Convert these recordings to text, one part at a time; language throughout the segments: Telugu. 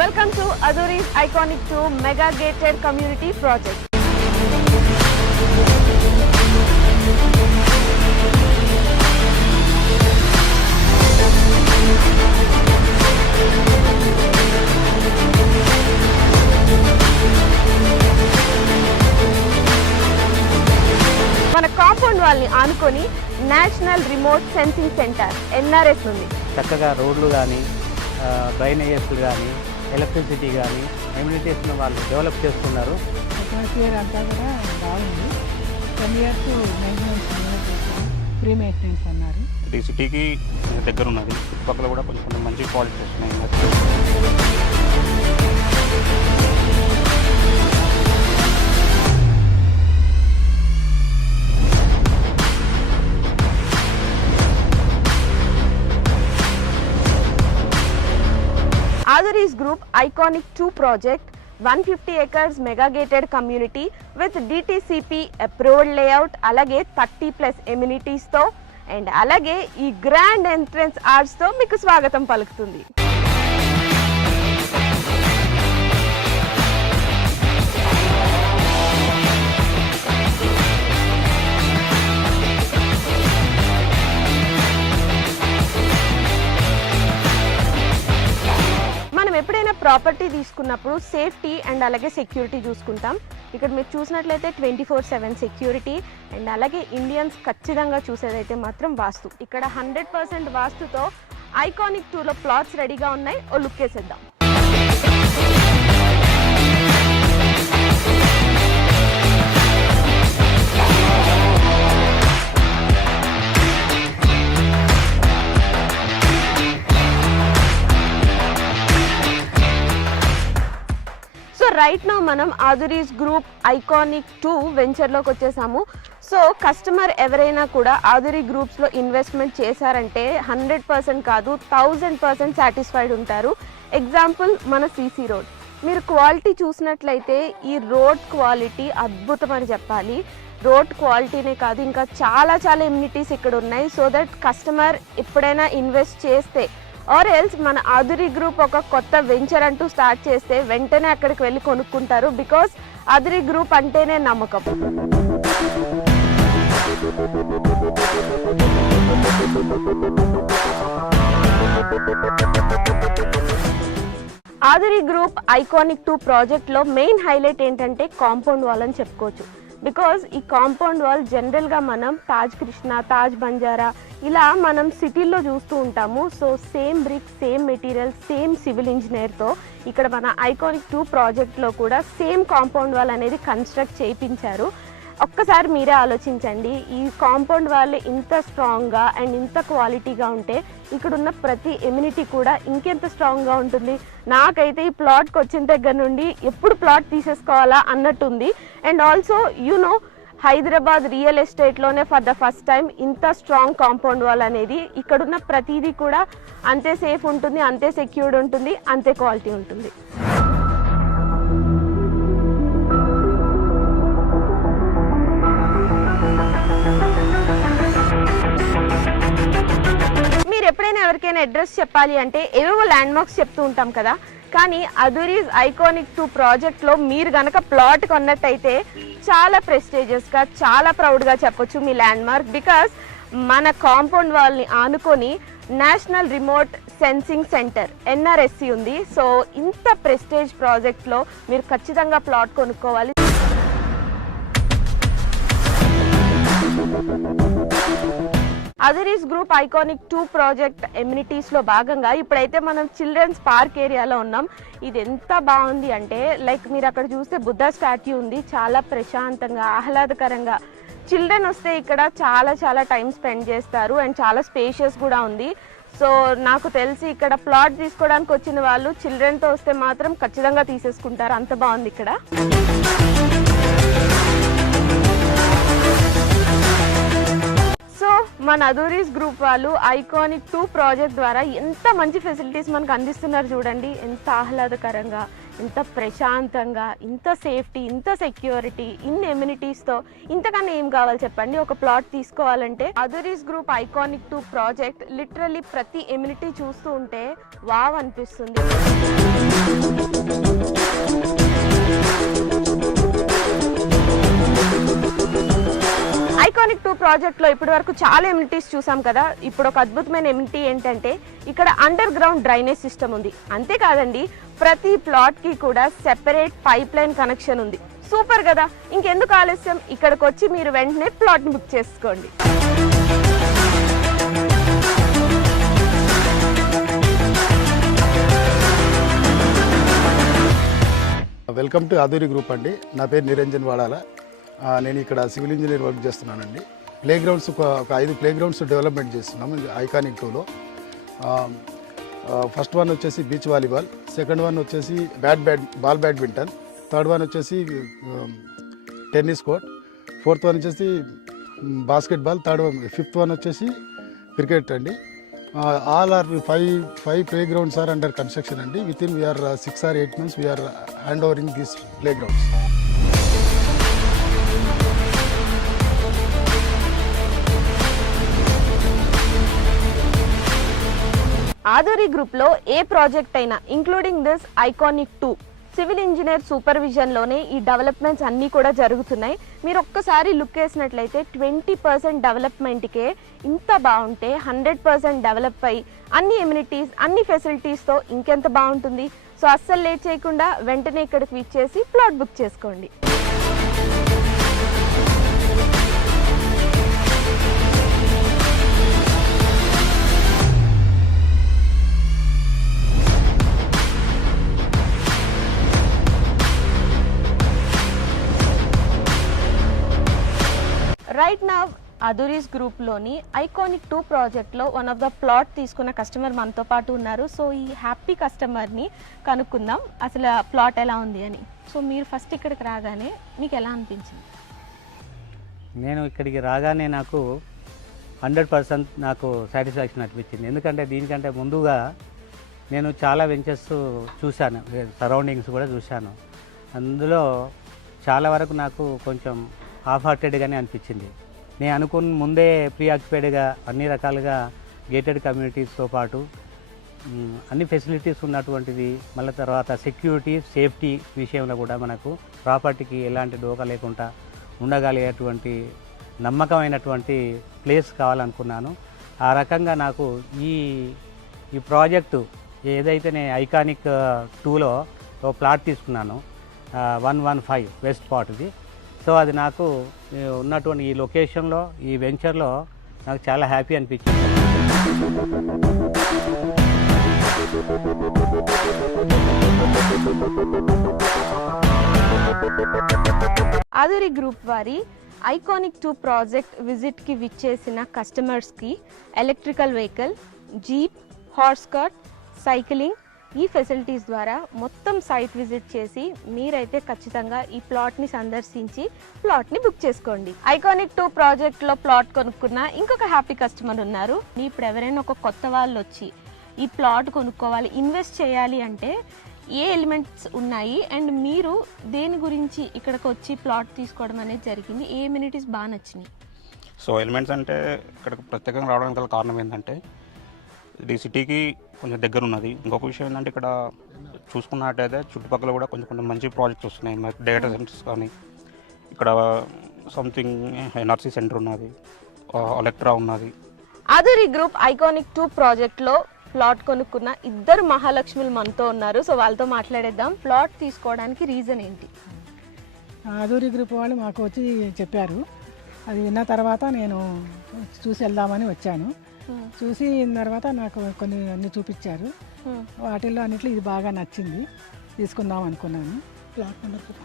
Welcome to Aduri's Iconic 2 Mega Gated Community Project. మన కాంపౌండ్ వాల్ ని ఆనుకొని national remote sensing centre NRS ఉంది. చక్కగా రోడ్లు కానీ డ్రైనేజెస్ కానీ ఎలక్ట్రిసిటీ కానీ ఎమ్యూనిటీస్ను వాళ్ళు డెవలప్ చేస్తున్నారు. అట్మాస్ఫియర్ అంతా కూడా బాగుంది. 10 years మెయింటెనెన్స్ ఫ్రీ మెయింటెనెన్స్ అన్నారు. ఇది సిటీకి దగ్గర ఉన్నది. చుట్టుపక్కల కూడా కొంచెం మంచి క్వాలిటీ వస్తున్నాయి. Aduri's Group Iconic 2 project 150 acres mega gated community with DTCP approved layout alage 30+ amenities తో అండ్ అలాగే ఈ గ్రాండ్ ఎంట్రన్స్ ఆర్చ్ తో మీకు స్వాగతం పలుకుతుంది. ఎప్పుడైనా ప్రాపర్టీ తీసుకున్నప్పుడు సేఫ్టీ అండ్ అలాగే సెక్యూరిటీ చూసుకుంటాం. ఇక్కడ మీరు చూసినట్లయితే 24/7 సెక్యూరిటీ అండ్ అలాగే ఇండియన్స్ ఖచ్చితంగా చూసేదైతే మాత్రం వాస్తు. ఇక్కడ 100% వాస్తుతో ఐకానిక్ 2లో ప్లాట్స్ రెడీగా ఉన్నాయి. ఓ లుక్ వేసేద్దాం. రైట్ నౌ మనం ఆదురీస్ గ్రూప్ ఐకానిక్ 2 వెంచర్లోకి వచ్చేసాము. సో కస్టమర్ ఎవరైనా కూడా ఆదురీ గ్రూప్స్లో ఇన్వెస్ట్మెంట్ చేశారంటే 100% కాదు 1000% సాటిస్ఫైడ్ ఉంటారు. ఎగ్జాంపుల్ మన CC రోడ్. మీరు క్వాలిటీ చూసినట్లయితే ఈ రోడ్ క్వాలిటీ అద్భుతం అని చెప్పాలి. రోడ్ క్వాలిటీనే కాదు ఇంకా చాలా ఎమ్యూనిటీస్ ఇక్కడ ఉన్నాయి. సో దట్ కస్టమర్ ఎప్పుడైనా ఇన్వెస్ట్ చేస్తే ఆర్ ఎల్స్ మన ఆదురీ గ్రూప్ ఒక కొత్త వెంచర్ అంటూ స్టార్ట్ చేస్తే వెంటనే అక్కడికి వెళ్ళి కొనుక్కుంటారు. బికాస్ ఆదురీ గ్రూప్ అంటేనే నమ్మకం. ఆదురీ గ్రూప్ ఐకానిక్ 2 ప్రాజెక్ట్లో మెయిన్ హైలైట్ ఏంటంటే కాంపౌండ్ వాల్ అని చెప్పుకోవచ్చు. బికాజ్ ఈ కాంపౌండ్ వాల్ జనరల్గా మనం తాజ్ కృష్ణ, తాజ్ బంజారా ఇలా మనం సిటీల్లో చూస్తూ ఉంటాము. So same brick, same material, same civil ఇంజనీర్తో ఇక్కడ మన ఐకానిక్ 2 ప్రాజెక్ట్లో కూడా సేమ్ కాంపౌండ్ వాల్ అనేది కన్స్ట్రక్ట్ చేయించారు. ఒక్కసారి మీరే ఆలోచించండి, ఈ కాంపౌండ్ వాల్ ఇంత స్ట్రాంగ్గా అండ్ ఇంత క్వాలిటీగా ఉంటే ఇక్కడున్న ప్రతి ఎమ్యూనిటీ కూడా ఇంకెంత స్ట్రాంగ్గా ఉంటుంది. నాకైతే ఈ ప్లాట్కి వచ్చిన దగ్గర నుండి ఎప్పుడు ప్లాట్ తీసేసుకోవాలా అన్నట్టుంది. And also you know Hyderabad real ఎస్టేట్లోనే ఫర్ ద ఫస్ట్ టైం ఇంత స్ట్రాంగ్ కాంపౌండ్ వాల్ అనేది ఇక్కడున్న ప్రతిదీ కూడా అంతే సేఫ్ ఉంటుంది, అంతే సెక్యూర్డ్ ఉంటుంది, అంతే క్వాలిటీ ఉంటుంది. ఎప్పుడైనా ఎవరికైనా అడ్రస్ చెప్పాలి అంటే ఏవేవో ల్యాండ్ మార్క్స్ చెప్తూ ఉంటాం కదా, కానీ అదురీస్ ఐకానిక్ 2 ప్రాజెక్ట్లో మీరు గనక ప్లాట్ కొన్నట్టయితే చాలా ప్రెస్టీజియస్గా, చాలా ప్రౌడ్గా చెప్పొచ్చు మీ ల్యాండ్ మార్క్. బికాస్ మన కాంపౌండ్ వాల్ని ఆనుకొని national remote sensing centre NRSC ఉంది. సో ఇంత ప్రెస్టేజ్ ప్రాజెక్ట్లో మీరు ఖచ్చితంగా ప్లాట్ కొనుక్కోవాలి. అదురీస్ గ్రూప్ ఐకానిక్ 2 ప్రాజెక్ట్ ఎమ్యూనిటీస్లో భాగంగా ఇప్పుడైతే మనం చిల్డ్రన్స్ పార్క్ ఏరియాలో ఉన్నాం. ఇది ఎంత బాగుంది అంటే లైక్ మీరు అక్కడ చూస్తే బుద్ధ స్టాట్యూ ఉంది. చాలా ప్రశాంతంగా, ఆహ్లాదకరంగా చిల్డ్రన్ వస్తే ఇక్కడ చాలా టైం స్పెండ్ చేస్తారు. అండ్ చాలా స్పేషియస్ కూడా ఉంది. సో నాకు తెలిసి ఇక్కడ ప్లాట్ తీసుకోవడానికి వచ్చిన వాళ్ళు చిల్డ్రన్తో వస్తే మాత్రం ఖచ్చితంగా తీసేసుకుంటారు. అంత బాగుంది ఇక్కడ. సో మన అదూరీస్ గ్రూప్ వాళ్ళు ఐకానిక్ 2 ప్రాజెక్ట్ ద్వారా ఎంత మంచి ఫెసిలిటీస్ మనకు అందిస్తున్నారు చూడండి. ఎంత ఆహ్లాదకరంగా, ఎంత ప్రశాంతంగా, ఇంత సేఫ్టీ, ఇంత సెక్యూరిటీ, ఇన్ని ఎమ్యూనిటీస్తో ఇంతకన్నా ఏం కావాలి చెప్పండి. ఒక ప్లాట్ తీసుకోవాలంటే అదూరీస్ గ్రూప్ ఐకానిక్ 2 ప్రాజెక్ట్ లిటరల్లీ ప్రతి ఎమ్యూనిటీ చూస్తూ ఉంటే వావ్ అనిపిస్తుంది. ఐకానిక్ 2 ప్రాజెక్ట్లో ఇప్పటి వరకు చాలా ఎమ్యూనిటీస్ చూసాం కదా. ఇప్పుడు ఒక అద్భుతమైన ఎమ్యూనిటీ ఏంటంటే ఇక్కడ అండర్ గ్రౌండ్ డ్రైనేజ్ సిస్టమ్ ఉంది. అంతేకాదండి, ప్రతి ప్లాట్కి కూడా సెపరేట్ పైప్ లైన్ కనెక్షన్ ఉంది. సూపర్ కదా. ఇంకెందుకు ఆలస్యం, ఇక్కడికి వచ్చి మీరు వెంటనే ప్లాట్ని బుక్ చేసుకోండి. వెల్కమ్ టు అదూరి గ్రూప్ అండి. నా పేరు నిరంజన్ వాడాల. నేను ఇక్కడ సివిల్ ఇంజనీర్ వర్క్ చేస్తున్నానండి. ప్లే గ్రౌండ్స్ ఒక 5 ప్లే గ్రౌండ్స్ డెవలప్మెంట్ చేస్తున్నాము ఐకానిక్ 2లో. ఫస్ట్ వన్ వచ్చేసి బీచ్ వాలీబాల్, సెకండ్ వన్ వచ్చేసి బాల్ బ్యాడ్మింటన్, థర్డ్ వన్ వచ్చేసి టెన్నిస్ కోర్ట్, ఫోర్త్ వన్ వచ్చేసి బాస్కెట్బాల్, ఫిఫ్త్ వన్ వచ్చేసి క్రికెట్ అండి. All are 5 playgrounds are under construction అండి. Within we're 6 or 8 months we're hand overing these playgrounds. Aduri గ్రూప్లో ఏ ప్రాజెక్ట్ అయినా including this iconic 2 civil engineer సూపర్విజన్లోనే ఈ డెవలప్మెంట్స్ అన్నీ కూడా జరుగుతున్నాయి. మీరు ఒక్కసారి లుక్ వేసినట్లయితే 20% డెవలప్మెంట్కే ఇంత బాగుంటే 100% డెవలప్ అయ్యి అన్ని ఎమ్యూనిటీస్, అన్ని ఫెసిలిటీస్తో ఇంకెంత బాగుంటుంది. సో అస్సలు లేట్ చేయకుండా వెంటనే ఇక్కడికి విచ్చేసి ప్లాట్ బుక్ చేసుకోండి. రైట్ నవ్ అదూరీస్ గ్రూప్లోని ఐకానిక్ 2 ప్రాజెక్ట్లో వన్ ఆఫ్ ద ప్లాట్ తీసుకున్న కస్టమర్ మనతో పాటు ఉన్నారు. సో ఈ హ్యాపీ కస్టమర్ని కనుక్కుందాం అసలు ప్లాట్ ఎలా ఉంది అని. సో మీరు ఫస్ట్ ఇక్కడికి రాగానే మీకు ఎలా అనిపించింది? నేను ఇక్కడికి రాగానే నాకు 100% నాకు సాటిస్ఫాక్షన్ అనిపించింది. ఎందుకంటే దీనికంటే ముందుగా నేను చాలా వెంచర్స్ చూశాను, సరౌండింగ్స్ కూడా చూశాను. అందులో చాలా వరకు నాకు కొంచెం హాఫ్ హార్టెడ్గానే అనిపించింది. నేను అనుకున్న ముందే ప్రీ ఆక్యుపైడ్గా అన్ని రకాలుగా గేటెడ్ కమ్యూనిటీస్తో పాటు అన్ని ఫెసిలిటీస్ ఉన్నటువంటిది, మళ్ళీ తర్వాత సెక్యూరిటీ, సేఫ్టీ విషయంలో కూడా మనకు ప్రాపర్టీకి ఎలాంటి డోకా లేకుండా ఉండగలిగేటువంటి నమ్మకమైనటువంటి ప్లేస్ కావాలనుకున్నాను. ఆ రకంగా నాకు ఈ ప్రాజెక్టు ఏదైతే నేను ఐకానిక్ 2లో ఒక ప్లాట్ తీసుకున్నాను 115 వెస్ట్ పాట్ది. సో అది నాకు ఉన్నటువంటి ఈ లొకేషన్లో, ఈ వెంచర్లో నాకు చాలా హ్యాపీ అనిపించింది. ఆదూరి గ్రూప్ వారి ఐకానిక్ 2 ప్రాజెక్ట్ విజిట్కి విచ్చేసిన కస్టమర్స్కి electrical vehicle, jeep, horse cart, cycling ఈ ఫెసిలిటీస్ ద్వారా మొత్తం సైట్ విజిట్ చేసి మీరైతే ఖచ్చితంగా ఈ ప్లాట్ని సందర్శించి ప్లాట్ని బుక్ చేసుకోండి. ఐకానిక్ 2 ప్రాజెక్ట్లో ప్లాట్ కొనుక్కున్న ఇంకొక హ్యాపీ కస్టమర్ ఉన్నారు. ఇప్పుడు ఎవరైనా ఒక కొత్త వాళ్ళు వచ్చి ఈ ప్లాట్ కొనుక్కోవాలి, ఇన్వెస్ట్ చేయాలి అంటే ఏ ఎలిమెంట్స్ ఉన్నాయి అండ్ మీరు దేని గురించి ఇక్కడికి వచ్చి ప్లాట్ తీసుకోవడం అనేది జరిగింది? ఏ ఎమ్యూనిటీస్ బాగా నచ్చినాయి? సో ఎలిమెంట్స్ అంటే ఇక్కడికి ప్రత్యేకంగా రావడానికి గల కారణం ఏంటంటే ఇది సిటీకి కొంచెం దగ్గర ఉన్నది. ఇంకొక విషయం ఏంటంటే ఇక్కడ చూసుకున్నట్టయితే చుట్టుపక్కల కూడా కొంచెం మంచి ప్రాజెక్ట్స్ వస్తున్నాయి. డేటా సెంటర్స్ కానీ, ఇక్కడ సంథింగ్ ఎన్ఆర్సీ సెంటర్ ఉన్నది, ఎలక్ట్రా ఉన్నది. ఆదూరి గ్రూప్ ఐకానిక్ 2 ప్రాజెక్ట్లో ప్లాట్ కొనుక్కున్న 2 మహాలక్ష్ములు మనతో ఉన్నారు. సో వాళ్ళతో మాట్లాడేద్దాం. ప్లాట్ తీసుకోవడానికి రీజన్ ఏంటి? ఆదూరి గ్రూప్ వాళ్ళు మాకు వచ్చి చెప్పారు. అది విన్న తర్వాత నేను చూసి వెళ్దామని వచ్చాను. చూసి తర్వాత నాకు అన్ని చూపించారు. వాటిల్లో అన్నిట్లో ఇది బాగా నచ్చింది, తీసుకుందాం అనుకున్నాను.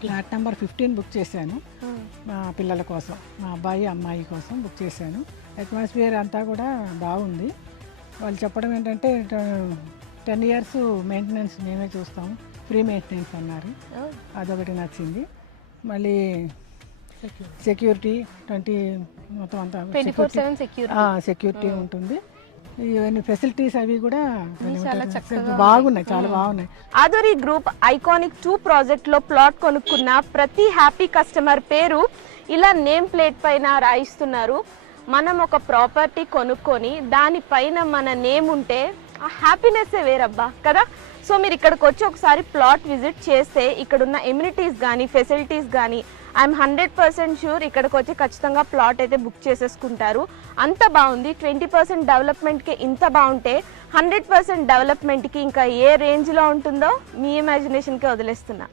ఫ్లాట్ నెంబర్ 15 బుక్ చేశాను. మా పిల్లల కోసం, మా అబ్బాయి అమ్మాయి కోసం బుక్ చేశాను. అట్మాస్ఫియర్ అంతా కూడా బాగుంది. వాళ్ళు చెప్పడం ఏంటంటే 10 years మెయింటెనెన్స్ మేమే చూస్తాము, ఫ్రీ మెయింటెనెన్స్ అన్నారు. అదొకటి నచ్చింది. మళ్ళీ సెక్యూరిటీ 20 మొత్తం అంతా 24/7 సెక్యూరిటీ. సెక్యూరిటీ ఉంటుంది. ఇవన్నీ ఫెసిలిటీస్ అవి కూడా బాగున్నాయి, చాలా బాగున్నాయి. ఆధురి గ్రూప్ ఐకానిక్ 2 ప్రాజెక్ట్లో ప్లాట్ కొనుక్కున్న ప్రతి హ్యాపీ కస్టమర్ పేరు ఇలా నేమ్ ప్లేట్ పైన రాయిస్తున్నారు. మనం ఒక ప్రాపర్టీ కొనుక్కొని దానిపైన మన నేమ్ ఉంటే ఆ హ్యాపీనెస్సే వేరబ్బా కదా. సో మీరు ఇక్కడికి వచ్చి ఒకసారి ప్లాట్ విజిట్ చేస్తే ఇక్కడున్న ఎమ్యూనిటీస్ కానీ ఫెసిలిటీస్ కానీ ఐఎమ్ 100% షూర్ ఇక్కడికి వచ్చి ఖచ్చితంగా ప్లాట్ అయితే బుక్ చేసేసుకుంటారు. అంత బాగుంది. 20% డెవలప్మెంట్కి ఇంత బాగుంటే 100% డెవలప్మెంట్కి ఇంకా ఏ రేంజ్లో ఉంటుందో మీ ఇమాజినేషన్కే వదిలేస్తున్నా.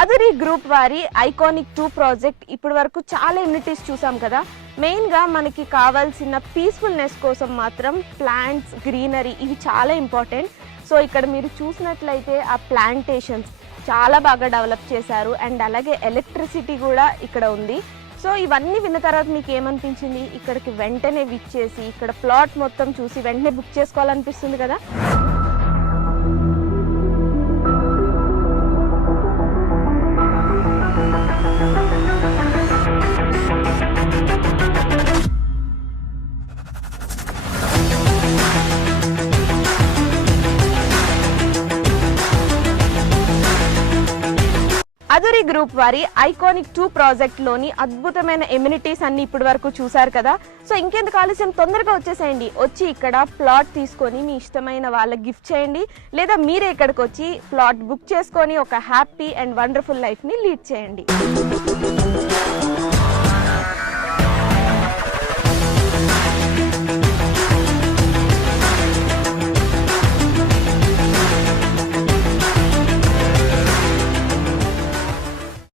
ఆధురి గ్రూప్ వారి ఐకానిక్ 2 ప్రాజెక్ట్ ఇప్పటి వరకు చాలా ఎమ్యూనిటీస్ చూసాం కదా. మెయిన్గా మనకి కావాల్సిన పీస్ఫుల్నెస్ కోసం మాత్రం ప్లాంట్స్, గ్రీనరీ ఇవి చాలా ఇంపార్టెంట్. సో ఇక్కడ మీరు చూసినట్లయితే ఆ ప్లాంటేషన్స్ చాలా బాగా డెవలప్ చేశారు. అండ్ అలాగే ఎలక్ట్రిసిటీ కూడా ఇక్కడ ఉంది. సో ఇవన్నీ విన్న తర్వాత మీకు ఏమనిపించింది? ఇక్కడికి వెంటనే విచ్చేసి ఇక్కడ ప్లాట్ మొత్తం చూసి వెంటనే బుక్ చేసుకోవాలనిపిస్తుంది కదా. ఆధురి గ్రూప్ వారి ఐకానిక్ 2 ప్రాజెక్ట్లోని అద్భుతమైన ఎమ్యూనిటీస్ అన్ని ఇప్పటి వరకు చూసారు కదా. సో ఇంకెందుకు ఆలస్యం, తొందరగా వచ్చేసేయండి. వచ్చి ఇక్కడ ప్లాట్ తీసుకొని మీ ఇష్టమైన వాళ్ళకి గిఫ్ట్ చేయండి, లేదా మీరే ఇక్కడికి వచ్చి ప్లాట్ బుక్ చేసుకొని ఒక హ్యాపీ అండ్ వండర్ఫుల్ లైఫ్ని లీడ్ చేయండి.